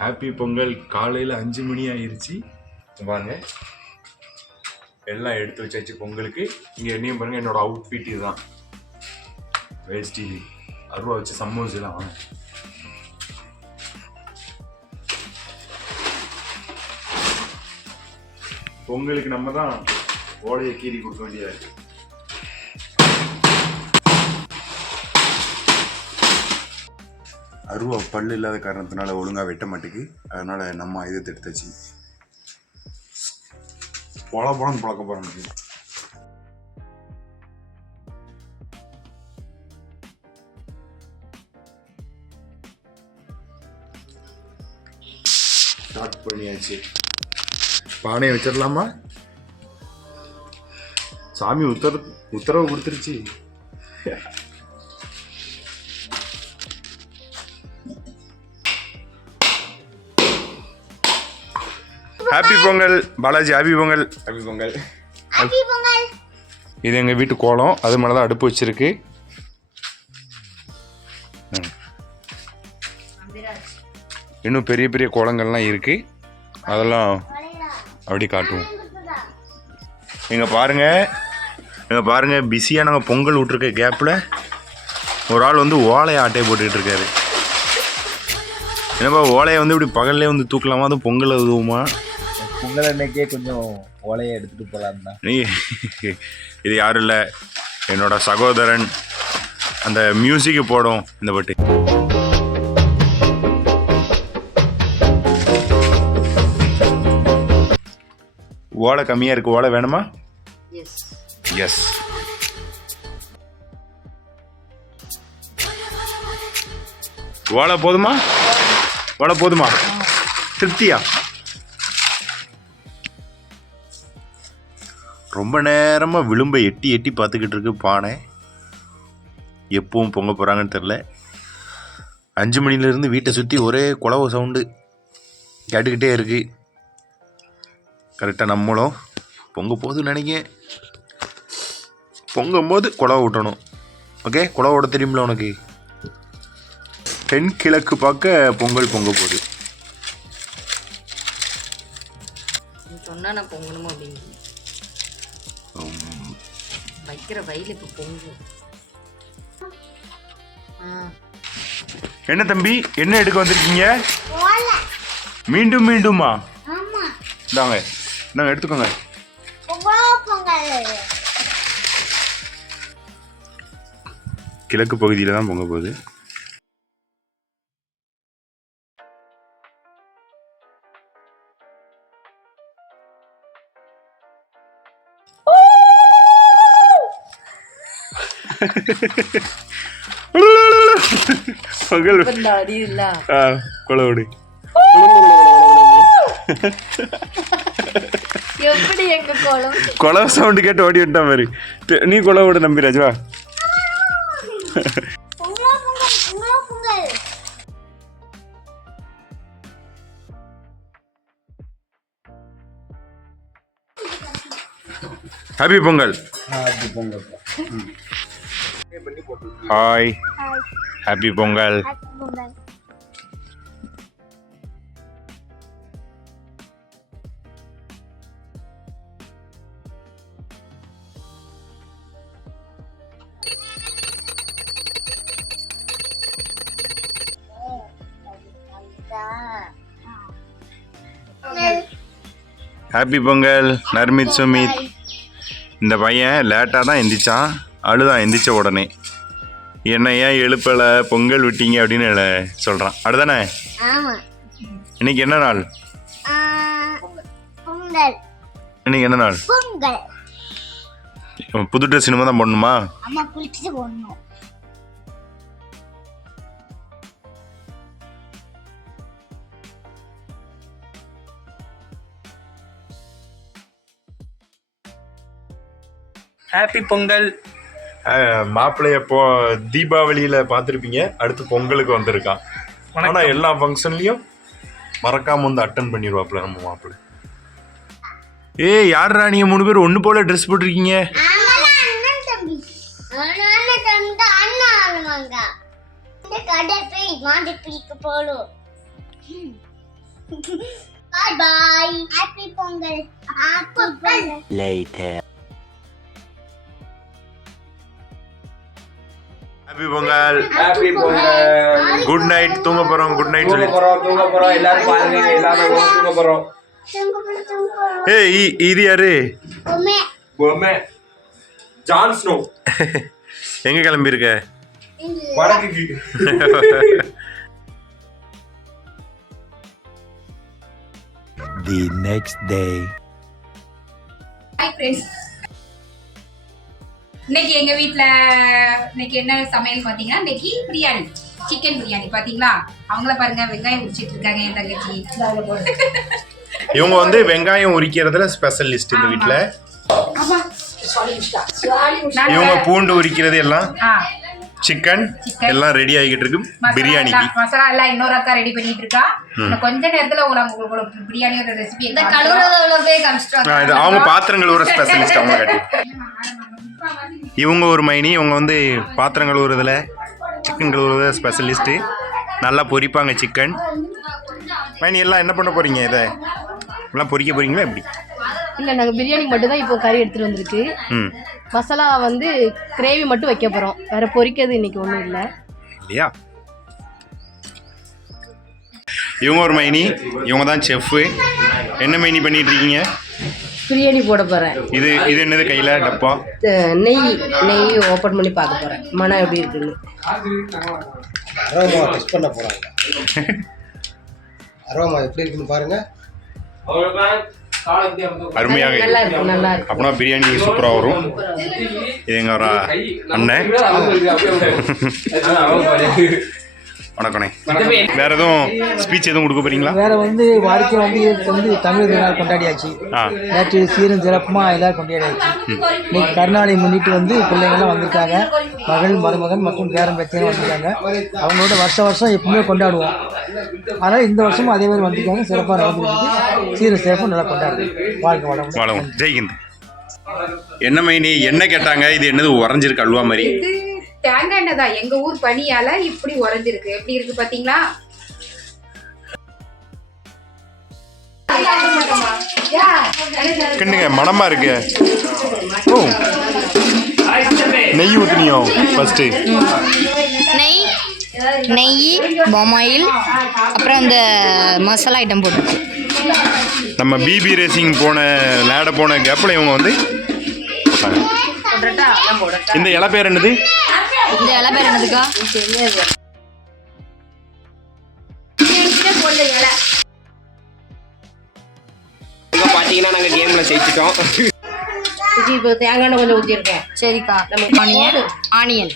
Happy Pongal. காலையில் 5 மணி ஆயிடுச்சு. பாருங்க எல்லாம் எடுத்து வச்சாச்சு பொங்கலுக்கு. இங்கே என்னையும் பாருங்க, என்னோட அவுட்ஃபிட் இதுதான். வேஷ்டி அருவா வச்சு சம்மோசெல்லாம் வாங்க. பொங்கலுக்கு நம்ம தான் ஓலையை கீறி கொடுக்க வேண்டியதா இருக்கு. அருவா பல்லு இல்லாத காரணத்தினால ஒழுங்காக வெட்ட மாட்டேங்குது. அதனால நம்ம இதை எடுத்தாச்சு. பழப்பழம் பழக்க போகிறோம். ஸ்டார்ட் பண்ணியாச்சு. பானையை வச்சிடலாமா? சாமி உத்தரவு கொடுத்துருச்சு. Happy Pongal Balaji. Happy Pongal. Happy Pongal. Happy Pongal. இது எங்கள் வீட்டு கோலம். அது மேலே தான் அடுப்பு வச்சிருக்கு. இன்னும் பெரிய பெரிய கோலங்கள்லாம் இருக்கு. அதெல்லாம் அப்படி காட்டுவோம். எங்க பாருங்க பிஸியாக நாங்கள் பொங்கல் விட்டுருக்க கேப்பில் ஒரு ஆள் வந்து ஓலையை ஆட்டையை போட்டுக்கிட்டு இருக்காரு. என்னப்பா ஓலையை வந்து இப்படி பகல்லே வந்து தூக்கலாமா? அது பொங்கல் அதுவுமா? பொங்கல் அன்னைக்கே கொஞ்சம் ஓலையை எடுத்துட்டு போகலாம் தான். இது யாரும் இல்லை, என்னோட சகோதரன். அந்த மியூசிக்கு போடும் இந்த பாட்டு. ஓலை கம்மியாக இருக்கு. ஓலை வேணுமா? எஸ். ஓலை போதுமா? ஓலை போதுமா? திருப்தியா? ரொம்ப நேரமாக விளிம்பை எட்டி எட்டி பார்த்துக்கிட்டு இருக்கு பானை. எப்பவும் பொங்க போகிறாங்கன்னு தெரில. 5 மணிலேருந்து வீட்டை சுற்றி ஒரே குழவை சவுண்டு கேட்டுக்கிட்டே இருக்கு. கரெக்டாக நம்மளும் பொங்க போதுன்னு நினைக்கிறேன். பொங்கும்போது குழவை விட்டணும். ஓகே, குழவை விட தெரியுமில்ல உனக்கு? தென்கிழக்கு பார்க்க பொங்கல் பொங்க போகுது. சொன்னா நான் பொங்கணுமா அப்படின்னு வைக்கிற வயலு இப்போ பொங்கு. என்ன தம்பி, என்ன எடுக்க வந்திருக்கீங்க? மீண்டும் மீண்டுமா? இந்தாங்க நாங்கள் எடுத்துக்கோங்க. கிழக்கு பகுதியில் தான் பொங்க போகுது. பொங்கல் கொலவுடி எப்படி எங்க கோலம் கொலவு சவுண்டு கேட்டு ஓடி விட்டா மாதிரி. நீ கொலவோட நம்பி ராஜா. Happy Pongal. Hi, happy Pongal. Happy Pongal Narmit Sumit. இந்த பையன் லேட்டாக தான் எந்திரிச்சான். அழுதான் எந்திரிச்ச உடனே. என்ன ஏன் எழுப்பலை, பொங்கல் விட்டீங்க அப்படின்னு சொல்கிறான். அடுதானே? இன்னைக்கு என்ன நாள்? இன்னைக்கு என்ன நாள்? புது ட்ரெஸ் இனிமே தான் போடணுமா? ஹாப்பி பொங்கல். மாப்பிள்ளைய தீபாவளியில் பார்த்துருப்பீங்க. அடுத்து பொங்கலுக்கு வந்திருக்கான். ஆனால் எல்லா ஃபங்க்ஷன்லையும் மறக்காமல் வந்து அட்டன் பண்ணிடுவாப்புல நம்ம மாப்பிள்ளை. யாருடா நீங்கள் 3 பேர் ஒன்று போல ட்ரெஸ் போட்டிருக்கீங்க? Bye bye. Happy Pongal. Happy Pongal. Later. Happy Pongal. Happy Pongal. Good night. தூங்க போறோம். குட் நைட் சொல்லி. தூங்க போறோம். எல்லாரும் பாருங்க. எல்லாரும் தூங்க போறோம். ஏய் இது யாரு? பொம்மை. John snow. எங்க கிளம்பி இருக்க? வடக்குக்கு. The next day. Hi friends. இன்னைக்கு எங்க வீட்ல இன்னைக்கு என்ன சமையல் பாத்தீங்கன்னா இன்னைக்கு பிரியாணி, சிக்கன் பிரியாணி. பாத்தீங்களா அவங்கள பாருங்க, வெங்காயம் உரிச்சிட்டு இருக்காங்க என் தங்கச்சி. இவங்க வந்து வெங்காயம் உரிக்கிறதுல ஸ்பெஷலிஸ்ட் இந்த வீட்ல. இவங்க பூண்டு உரிக்கிறது எல்லாம். சிக்கன் எல்லாம் ரெடி ஆகிட்டு இருக்கு பிரியாணிக்கு. மசாலா எல்லாம் இன்னொரு அக்கா ரெடி பண்ணிட்டு இருக்கா. கொஞ்ச நேரத்துல உங்களுக்கு பிரியாணியோட ரெசிபி இந்த கழுவுறது அவ்வளோவே காமிச்சிட்டு இது அவங்க பாத்திரம் கழுவுற ஸ்பெஷலிஸ்ட் அவங்க கட்டி. இவங்க ஒரு மைனி, இவங்க வந்து பாத்திரம் கழுவுறதுல சிக்கன் கழுவுறதுல ஸ்பெஷலிஸ்ட்டு. நல்லா பொரிப்பாங்க சிக்கன். மைனி எல்லாம் என்ன பண்ண போறீங்க? இதை எல்லாம் பொரிக்க போறீங்களா எப்படி? இல்லை, நாங்கள் பிரியாணி மட்டும் தான் இப்போ கறி எடுத்துகிட்டு வந்திருக்கு. மசாலா வந்து கிரேவி மட்டும் வைக்க போகிறோம். வேறு பொரிக்கிறது இன்னைக்கு ஒன்றும் இல்லை இல்லையா? இவங்க ஒரு மைனி, இவங்க தான் செஃப்பு. என்ன மைனி பண்ணிட்டு இருக்கீங்க? பிரியாணி போட போகிறேன். இது என்னது கையில் டப்பா? நெய் ஓப்பன் பண்ணி பார்க்க போகிறேன் மனம் எப்படி இருக்குன்னு. அரோமா டெஸ்ட் பண்ண போகிறாங்க. அரோமா எப்படி இருக்குன்னு பாருங்க. அருமையாக நல்லா இருக்கு, நல்லா இருக்கு. அப்படின்னா பிரியாணி சூப்பராக வரும். இது எங்க ஒரு அண்ணன். வணக்கண்ணே. வேற எதுவும் ஸ்பீச் எதுவும் கொடுக்க போறீங்களா? வேற வந்து வாரிக்கை வந்து இதுக்கு வந்து தமிழ் திருநாள் கொண்டாடியாச்சு. நேற்று சீரும் சிறப்புமாக எல்லாரும் கொண்டாடியாச்சு. இன்னைக்கு கருநாளை முன்னிட்டு வந்து பிள்ளைங்கள்லாம் வந்திருக்காங்க. மகள், மருமகன் மற்றும் பேரன் பேத்தியும் வந்திருக்காங்க. அவங்களோட வருஷம் எப்பவுமே கொண்டாடுவோம். அதனால் இந்த வருஷமும் அதே மாதிரி வந்திருக்காங்க. சிறப்பாக நடந்துருக்கு. சீரும் சிறப்பும் நல்லா கொண்டாடுது. வாழ்க்கை வளம். ஜெய்ஹிந்த். என்ன மைனி என்ன கேட்டாங்க? இது என்னது உறைஞ்சிருக்கு அல்வா மாதிரி? தேங்காய் எண்ணெய் தான். எங்க ஊர் பனியால இப்படி உறைஞ்சிருக்கு. எப்படி இருக்கு பாத்தீங்களா? கிண்ணுங்க, மனமா இருக்கு. ஓ, நெய் ஊத்துனியோ ஃபர்ஸ்ட்? நெய், பாமாயில், அப்புறம் இந்த மசாலா ஐட்டம் போட்டு. நம்ம பிபி ரேசிங் லேட போன கேப்ல இவங்க வந்து இந்த இலை பேர் என்னது? இந்த இலை பேர் என்னதுக்கா? பாத்தீங்கன்னா நாங்க கேம்ல ஜெயிச்சிட்டோம். இப்போ தேங்காய் எண்ணெய் கொஞ்சம் ஊற்றிருக்கேன். சரிக்கா. ஆனியன்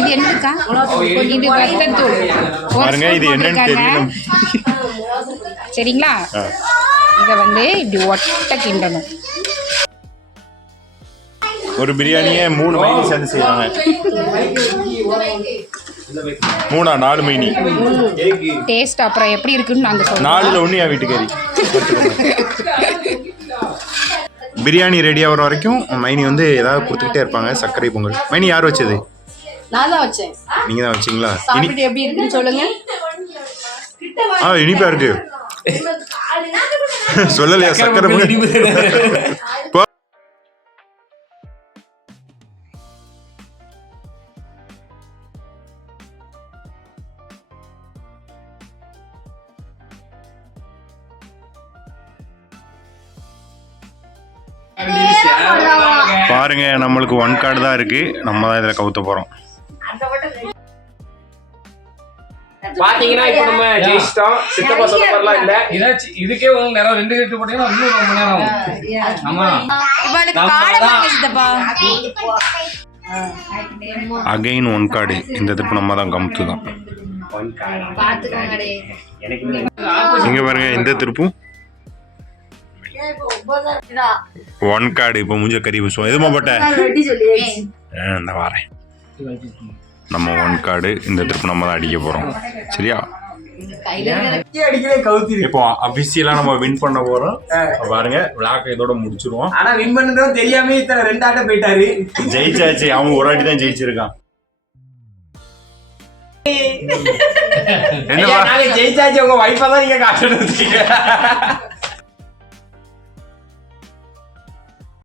இது என்னக்கா? இது வத்தத்தூள். பாருங்க, இது என்னன்னு தெரியல. சரிங்களா? இதை வந்து இப்படி ஒட்ட கிண்டணும். ஒரு பிரியாணியை 3 மைனி சேர்ந்து செய்வாங்க. 4 மைனி. டேஸ்ட் அப்புறம் எப்படி இருக்குன்னு நாங்க சொல்றோம். 4ல் 1 என் வீட்டுக்காரி. பிரியாணி ரெடி ஆகிற வரைக்கும் மைனி வந்து ஏதாவது கொடுத்துக்கிட்டே இருப்பாங்க. சர்க்கரை பொங்கல். மைனி யார் வச்சது? நான் தான் வச்சேன். நீங்க தான் வச்சீங்களா? சாப்பிட்டு எப்படி இருக்குன்னு சொல்லுங்க. இனிப்பா இருக்கு. சொல்லலையா சர்க்கரை பொங்கல்? பாருங்க, நம்மளுக்கு 1 கார்டு தான் இருக்கு. நம்ம தான் இதுல கவுத்த போறோம். பாத்தீங்கன்னா இப்போ நம்ம ஜெயிச்சிட்டோம். சித்தப்பா சொல்ல வரலாம் இல்ல. இதுக்கே உங்களுக்கு நேரம் 2 கட்டு போட்டீங்கன்னா இன்னும் ரொம்ப நேரம் ஆகும். ஆமா. Again 1 card. இந்த திருப்பு நம்ம தான் கமுத்து தான். இங்க பாருங்க, இந்த திருப்பும் 1 கார்டு. இப்போ மூஞ்ச கறி பூசுவோம். எதுமா போட்ட? இந்த வாரேன். நம்ம 1 கார்டு. இந்த திருப்பு நம்ம தான் அடிக்க போறோம். சரியா? அடிக்கவே கவுத்தி இப்போ அபிஷியலா நம்ம வின் பண்ண போறோம். பாருங்க விளாக் இதோட முடிச்சிருவோம். ஆனா வின் பண்ணதும் தெரியாம இத்தனை 2 ஆட்டம் போயிட்டாரு. ஜெயிச்சாச்சு, அவன் ஒரு வாட்டி தான் ஜெயிச்சிருக்கான். நாங்க ஜெயிச்சாச்சு, உங்க வைஃபா தான் நீங்க காட்டணும்.